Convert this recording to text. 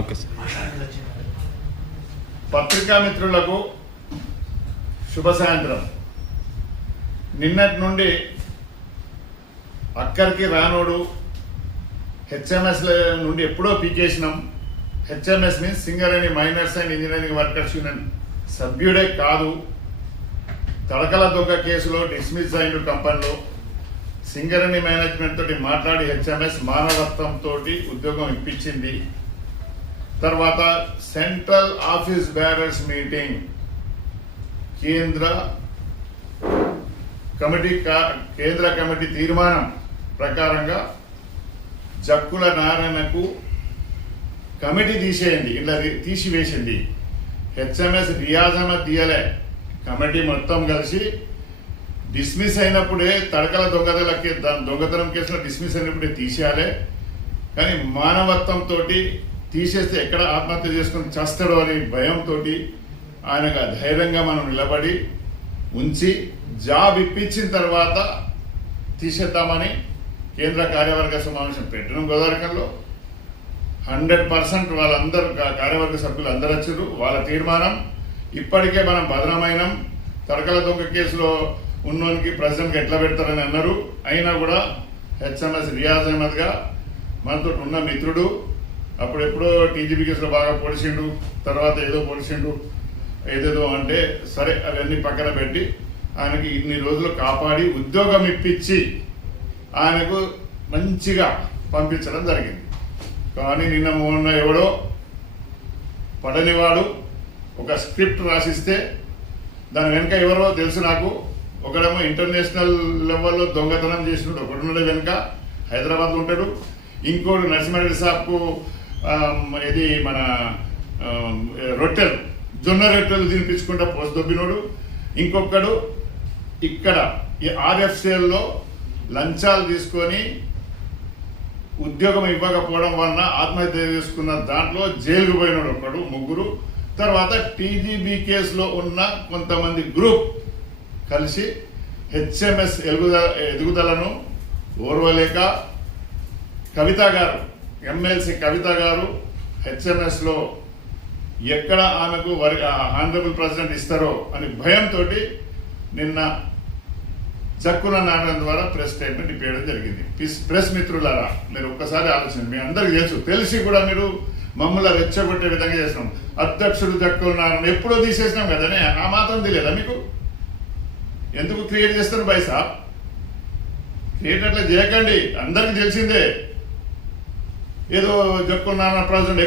Okay sir. పత్రికా మిత్రులకు శుభ సాయంత్రం. నిన్నటి నుండి అక్కడికి రానోడు హెచ్ఎంఎస్ నుండి ఎప్పుడో పీకేసినాం HMS means Singareni miners and engineering workers union సభ్యుడే కాదు. తడకల దొంగ కేసులో డిస్మిస్ అయిన కంపెనీలో. సింగరేణి మేనేజ్మెంట్ తోటి మాట్లాడి హెచ్ఎంఎస్ మానవత్వం తోటి ఉద్యోగం ఇప్పించింది. తర్వాత సెంట్రల్ ఆఫీస్ బ్యారర్స్ మీటింగ్. కేంద్ర కమిటీ కా- కేంద్ర కమిటీ తీర్మానం ప్రకారంగా జక్కుల నారాయణకు కమిటీ తీసేయండి ఇలా తీసివేసింది. హెచ్ఎంఎస్ రియాజ్ అహ్మద్ తీయలే. కమిటీ మొత్తం కలిసి డిస్మిస్ అయినప్పుడే తడకల దొంగతల దొంగతనం కేసులో డిస్మిస్ అయినప్పుడే తీసేయాలి. కానీ మానవత్వంతో తీసేస్తే ఎక్కడ ఆత్మహత్య చేసుకుని చస్తాడో అనే భయంతో ఆయనకు ధైర్యంగా మనం నిలబడి ఉంచి జాబ్ ఇప్పించిన తర్వాత తీసేద్దామని కేంద్ర కార్యవర్గ సమావేశం పెట్టడం గోదావరికంలో. హండ్రెడ్ పర్సెంట్ వాళ్ళందరూ కార్యవర్గ సభ్యులు అందరూ వచ్చారు వాళ్ళ తీర్మానం. ఇప్పటికే మనం భద్రమైనం. తడకల దొంగ కేసులో ఉన్నోనికి ప్రెసిడెంట్కి ఎట్లా పెడతారని అన్నారు. అయినా కూడా హెచ్ఎంఎస్ రియాజ్ అహ్మద్గా మనతో ఉన్న మిత్రుడు అప్పుడు ఎప్పుడో టీజీపీ కేసులో బాగా పొడిచిండు తర్వాత ఏదో పొడిచిండు ఏదేదో అంటే సరే అవన్నీ పక్కన పెట్టి ఆయనకి ఇన్ని రోజులు కాపాడి ఉద్యోగం ఇప్పించి ఆయనకు మంచిగా పంపించడం జరిగింది. కానీ నిన్న మొన్న ఎవడో పడనివాడు ఒక స్క్రిప్ట్ రాసిస్తే దాని వెనుక ఎవరో తెలుసు నాకు. ఒకడేమో ఇంటర్నేషనల్ లెవెల్లో దొంగతనం చేసినాడు ఒకడున్నాడు వెనుక హైదరాబాద్ ఉంటాడు. ఇంకోడు నరసింహారెడ్డి సాబ్కు ఇది మన రొట్టెలు. జొన్న రొట్టెలు తినిపించుకుంటా పోసదొబ్బినోడు ఇంకొకడు ఇక్కడ ఈ ఆర్ఎఫ్సిఎల్లో లంచాలు తీసుకొని ఉద్యోగం ఇవ్వకపోవడం వలన ఆత్మహత్య చేసుకున్న దాంట్లో జైలుకు పోయినాడు ఒకడు ముగ్గురు. తర్వాత టీజీబీ కేసులో ఉన్న కొంతమంది గ్రూప్ కలిసి హెచ్ఎంఎస్ ఎదుగుదల ఎదుగుదలను ఓర్వలేక కవిత గారు ఎమ్మెల్సీ కవిత గారు హెచ్ఎంఎస్లో ఎక్కడ ఆమెకు వరి ఆనరబుల్ ప్రెసిడెంట్ ఇస్తారో అని భయంతో నిన్న చక్కున నారాయణ ద్వారా ప్రెస్ స్టేట్మెంట్ ఇప్పేయడం జరిగింది. ప్రెస్ మిత్రులారా మీరు ఒక్కసారి ఆలోచన మీ అందరికీ తెలుసు. తెలిసి కూడా మీరు మమ్మల్ని రెచ్చగొట్టే విధంగా చేసినాం అధ్యక్షుడు చక్కున్నారని ఎప్పుడో తీసేసినాం కదనే ఆ మాత్రం తెలియదా మీకు? ఎందుకు క్రియేట్ చేస్తారు బై సాబ్ క్రియేట్ అట్లా చేయకండి. అందరికి తెలిసిందే. ఏదో చెప్పుకున్నాను ప్రజెంట్